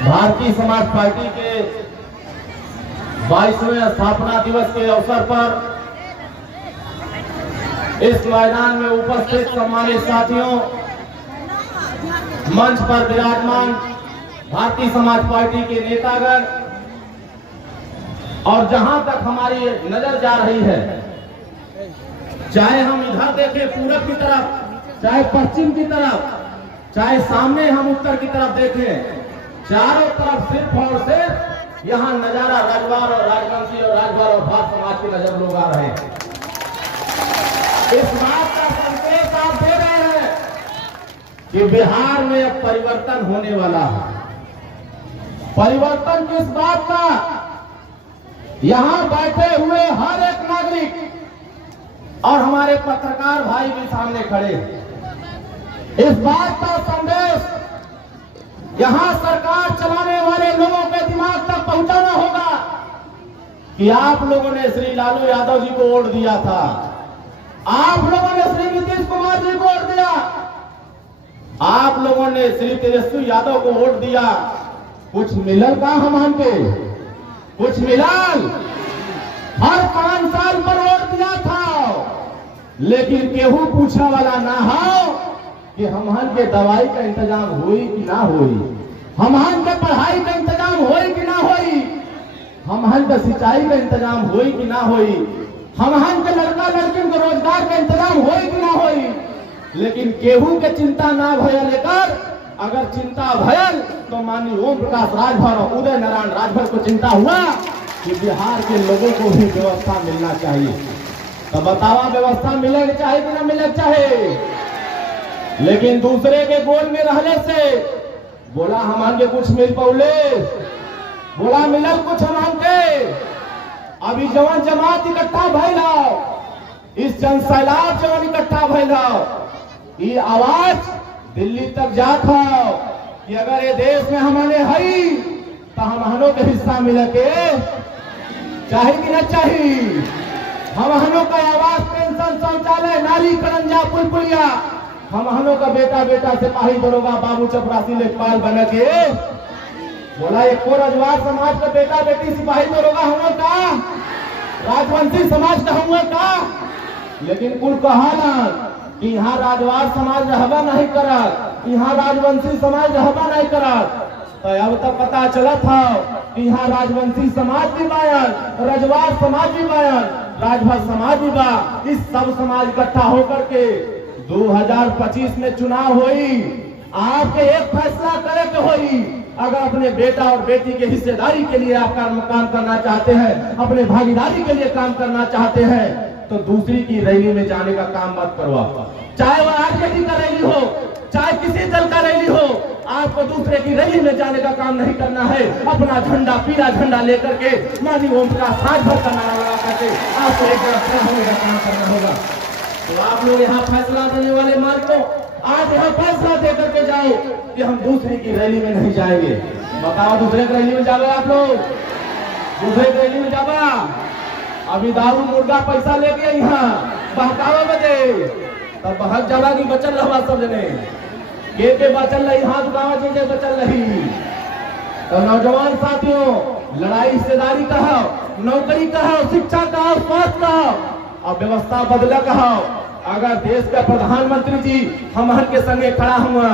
Bharatiya Samaj party के 22वें स्थापना दिवस के अवसर पर इस मैदान में उपस्थित सम्मानित साथियों, मंच पर विराजमान भारतीय समाज पार्टी के नेतागण और जहां तक हमारी नजर जा रही है, चाहे हम इधर देखें पूरब की तरफ, चाहे पश्चिम की तरफ, चाहे सामने हम उत्तर की तरफ देखें, चारों तरफ सिर्फ और सिर्फ यहाँ नजारा राजवार और राजवंशी और राजभर और भाट समाज के नजर लोग आ रहे हैं। इस बात का संकेत आप दे रहे हैं कि बिहार में अब परिवर्तन होने वाला है। परिवर्तन किस बात का? यहां बैठे हुए हर एक नागरिक और हमारे पत्रकार भाई भी सामने खड़े हैं। इस बात का संदेश यहां सरकार चलाने वाले लोगों के दिमाग तक पहुंचाना होगा कि आप लोगों ने श्री लालू यादव जी को वोट दिया था, आप लोगों ने श्री नीतीश कुमार जी को वोट दिया, आप लोगों ने श्री तेजस्वी यादव को वोट दिया, कुछ मिलल का हम पे? कुछ मिलल? हर 5 साल पर वोट दिया था, लेकिन केहू पूछा वाला ना हो कि हमहन के दवाई का इंतजाम हुई कि ना हुई, हमहन के पढ़ाई का इंतजाम हुई कि ना हुई, हमहन के सिंचाई का इंतजाम हुई कि ना हुई, हमहन के लड़का लड़कियों को रोजगार का इंतजाम हुई कि ना हुई। लेकिन केहू के चिंता ना भयल लेकर, अगर चिंता भयल तो माननीय ओम प्रकाश राजभर और उदय नारायण राजभर को चिंता हुआ कि बिहार के लोगों को भी व्यवस्था मिलना चाहिए। तो बतावा व्यवस्था मिलेगी चाहे कि ना मिले चाहे, लेकिन दूसरे के गोल में रहने से बोला हमारे कुछ मिल पौले, बोला मिलल कुछ हमारे। अभी जवान जमात इकट्ठा भइल, इस जन सैलाब जवान इकट्ठा भइल, ये आवाज दिल्ली तक जात हो कि अगर ये देश में हमारे हई तो हमहनों के हिस्सा मिले के चाहे कि न चाहिए। हमहनों का आवास, पेंशन, शौचालय, नाली, करंजा, पुल पुलिया, हमहनों का बेटा बेटा सिपाही दरोगा बाबू चपरासी लेखपाल बन के बोला एक को रजवार समाज का बेटा बेटी सिपाही दरोगा हुआ का, राजवंशी समाज का हुआ का। लेकिन कुल कहा कि यहाँ राजवार समाज रहबा नहीं करत, यहाँ राजवंशी समाज रहबा नहीं करत। तो अब तक पता चला था कि यहाँ राजवंशी समाज भी बायन, रजवार समाज भी बायन, राजभर समाज भी बा। इस सब समाज इकट्ठा होकर के 2025 में चुनाव हुई। आपके एक फैसला करे के हुई, अगर अपने बेटा और बेटी के हिस्सेदारी के लिए आप काम करना चाहते हैं, अपने भागीदारी के लिए काम करना चाहते हैं, तो दूसरी की रैली में जाने का काम मत करो। आप चाहे वह आरजेडी का रैली हो, चाहे किसी दल का रैली हो, आपको दूसरे की रैली में जाने का काम नहीं करना है। अपना झंडा, पीला झंडा लेकर के माननीय ओम प्रकाश राजभर का नारा लगा करके आपको एक तरफ होने का काम करना होगा। तो आप लोग यहाँ फैसला देने वाले मार्ग को आज यहाँ फैसला दे करके जाओ कि हम दूसरे की रैली में नहीं जाएंगे। बताओ दूसरे की रैली में जाओ, आप लोग दूसरे की रैली में जावा। अभी दारू मुर्गा पैसा लेके यहाँ बहकावा बजे तब बहक जाला की बचल रहा सब जने के बचल रही, हाथ उठावा चीजें बचल रही। तो नौजवान साथियों, लड़ाई हिस्सेदारी कहा, नौकरी कहा, शिक्षा कहा, स्वास्थ्य कहा और व्यवस्था बदला कहा। अगर देश का प्रधानमंत्री जी हमहन के संगे खड़ा हुआ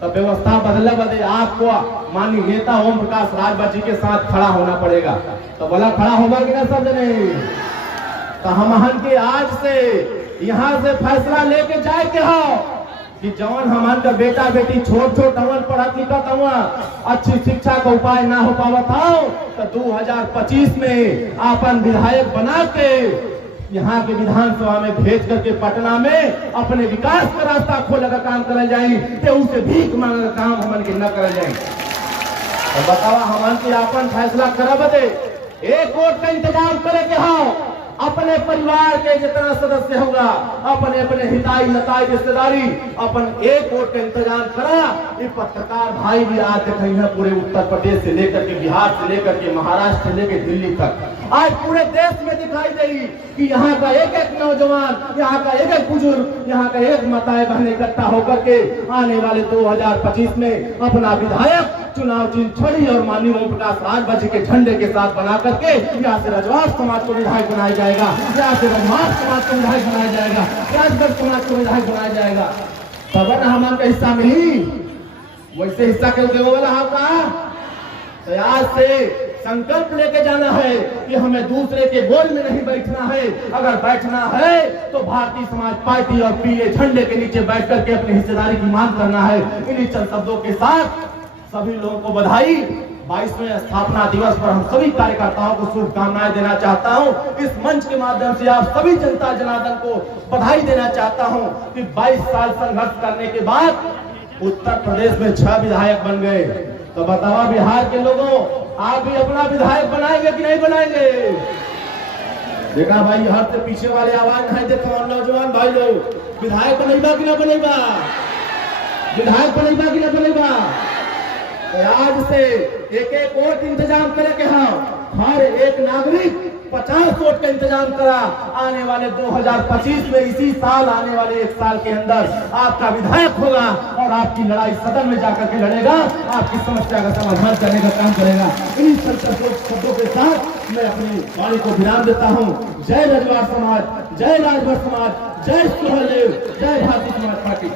तो व्यवस्था बदले बदले आपको माननीय नेता ओम प्रकाश राजभर जी के साथ खड़ा होना पड़ेगा। तो बोला खड़ा होगा कि ना सब जने? तो हमहन के आज से यहाँ से फैसला लेके जाए के हो कि जवान हमारे का बेटा बेटी छोट छोट अवन पढ़त लिखत हुआ, अच्छी शिक्षा का उपाय ना हो पावत हो, तो 2025 में आपन विधायक बना के यहाँ के विधानसभा में भेज करके पटना में अपने विकास का रास्ता खोले का काम करे जाए, तो उसे भीख मांगे का काम हमन के न करे जाए। तो बतावा हमन के अपन फैसला करब दे, एक वोट का इंतजाम करे के हो अपने परिवार के जितना सदस्य होगा, अपने अपने हिताई नताई रिश्तेदारी अपन एक वोट का इंतजाम करा। ये पत्रकार भाई भी आज देख रही है, पूरे उत्तर प्रदेश से लेकर के बिहार से लेकर के महाराष्ट्र से लेकर दिल्ली तक आज पूरे देश में दिखाई देगी कि यहाँ का एक एक नौजवान, यहाँ का एक एक बुजुर्ग, यहाँ का एक माताएं बहन इकट्ठा होकर के आने वाले 2025 में अपना विधायक चुनाव चिन्ह छड़ी और माननीय ओम प्रकाश राजभर के झंडे के साथ बना करके यहाँ से रजवाड़ समाज को विधायक बनाया जाएगा, यहाँ से रजवाड़ समाज को विधायक बनाया जाएगा, राजभर समाज को विधायक बनाया जाएगा। तब न हमारे का हिस्सा मिली, वैसे हिस्सा क्यों देने वाला होगा। तो आज से संकल्प लेके जाना है कि हमें दूसरे के बोल में नहीं बैठना है। अगर बैठना है तो भारतीय समाज पार्टी और पीले झंडे के नीचे बैठ करके अपनी हिस्सेदारी की मांग करना है। इन्हीं चंद शब्दों के साथ सभी लोगों को बधाई। 22वें स्थापना दिवस पर हम सभी कार्यकर्ताओं को शुभकामनाएं देना चाहता हूं। इस मंच के माध्यम से आप सभी जनता जनार्दन को बधाई देना चाहता हूं कि 22 साल संघर्ष करने के बाद उत्तर प्रदेश में 6 विधायक बन गए। तो बताओ बिहार के लोगों, आप भी अपना विधायक बनाएंगे कि नहीं बनाएंगे। देखा भाई, हर से पीछे वाले आवाज नहीं देखा। नौजवान भाई लोग, विधायक बनेगा कि ना बनेगा, विधायक बनेगा कि ना बनेगा। आज से एक एक वोट इंतजाम करेंगे हम। हर एक नागरिक 50 वोट का इंतजाम करा। आने वाले 2025 में, इसी साल आने वाले 1 साल के अंदर आपका विधायक होगा और आपकी लड़ाई सदन में जाकर के लड़ेगा, आपकी समस्या का समाधान करने का काम करेगा। इन्हीं शब्दों के साथ मैं अपनी वाणी को विराम देता हूँ। जय रजवाड़ समाज, जय राजभर समाज, जय सुहेलदेव, जय भारतीय समाज पार्टी।